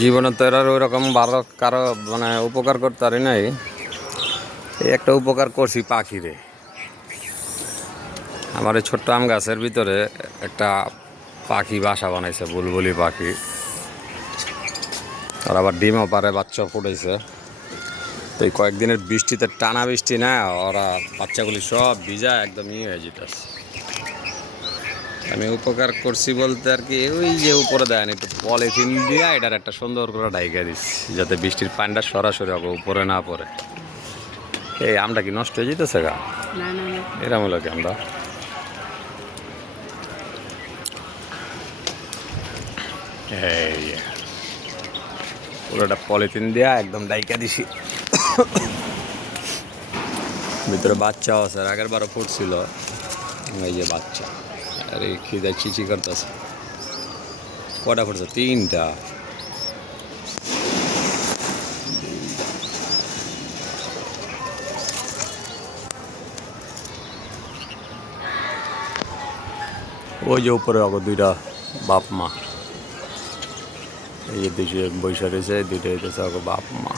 জীবনে তো এরা ওই রকম ভালো কারো মানে উপকার করতে পারি নাই। এই একটা উপকার করছি পাখিরে। আমার এই ছোট্ট আম গাছের ভিতরে একটা পাখি বাসা বানাইছে, বুলবুলি পাখি। আর আবার ডিমও পারে, বাচ্চা ফুটেছে। তো এই কয়েকদিনের বৃষ্টিতে, টানা বৃষ্টি না, ওরা বাচ্চাগুলি সব ভিজা একদম হয়ে যেতেছে। আমি উপকার করছি বলতে আর কি, ওই যে উপরে দেয় একটু পলিথিন দিয়ে এটার একটা সুন্দর করে ঢাইকা দিচ্ছি, যাতে বৃষ্টির পানিটা সরাসরি হবে, উপরে না পড়ে। এই আমটা কি নষ্ট হয়ে যেতেছে গা? এরম হলো কি আমরা? এই পুরোটা পলিথিন দিয়া একদম ডাইকা দিছি। ভিতরে বাচ্চাও আছে, আগের বারও ফুটছিল। এই যে বাচ্চা, আর এই খিদায় চিচি করতেছে। কটা ফুটছে? 3টা। ওই যে উপরে অগো 2টা বাপ মা, এই যে দেশে বৈশা রয়েছে, 2টা হইতেছে অগো বাপ মা।